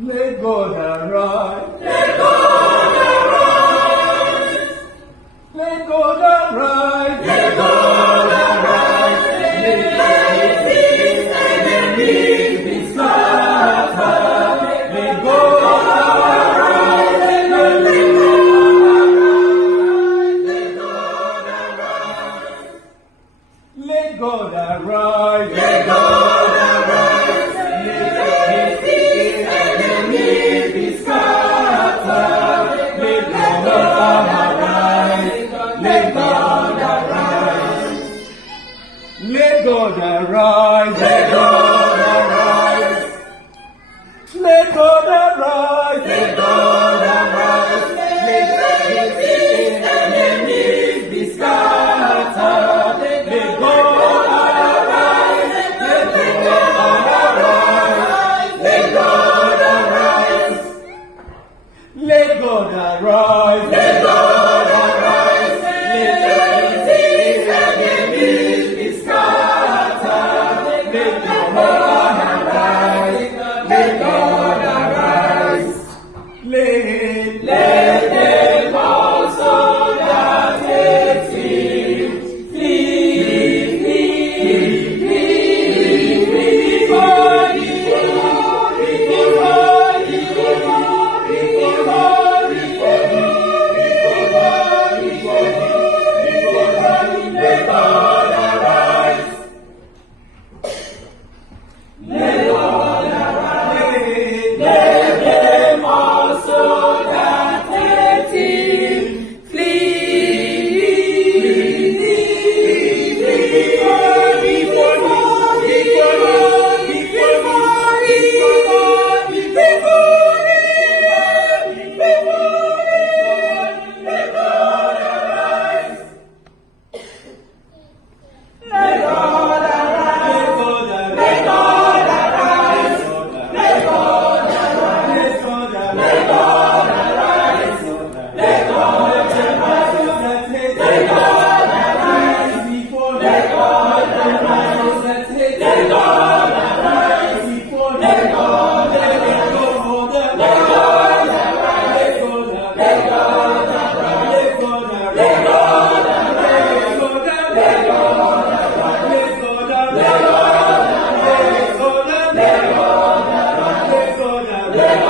Let God arise. Let God arise. Let God arise. Let God arise. Let his enemies be scattered. Let God arise. Let God arise. Let God arise. Let God arise. Let his enemies be scattered. Let God arise. Let God arise. Let God arise. Let God arise. Let God arise. Let God arise. Let his enemies be scattered. Let God arise. Let God arise. Let God arise. Let God arise. Let God arise. Let his enemies be scattered. Let God arise. Let God arise. Let them also that hate him flee, before let God arise. Let God arise. Let them also that hate him let God arise. Let God arise. Let God arise. Let God arise. Let God arise. Let God arise. Let God arise. Let God arise. Let God arise. Let God let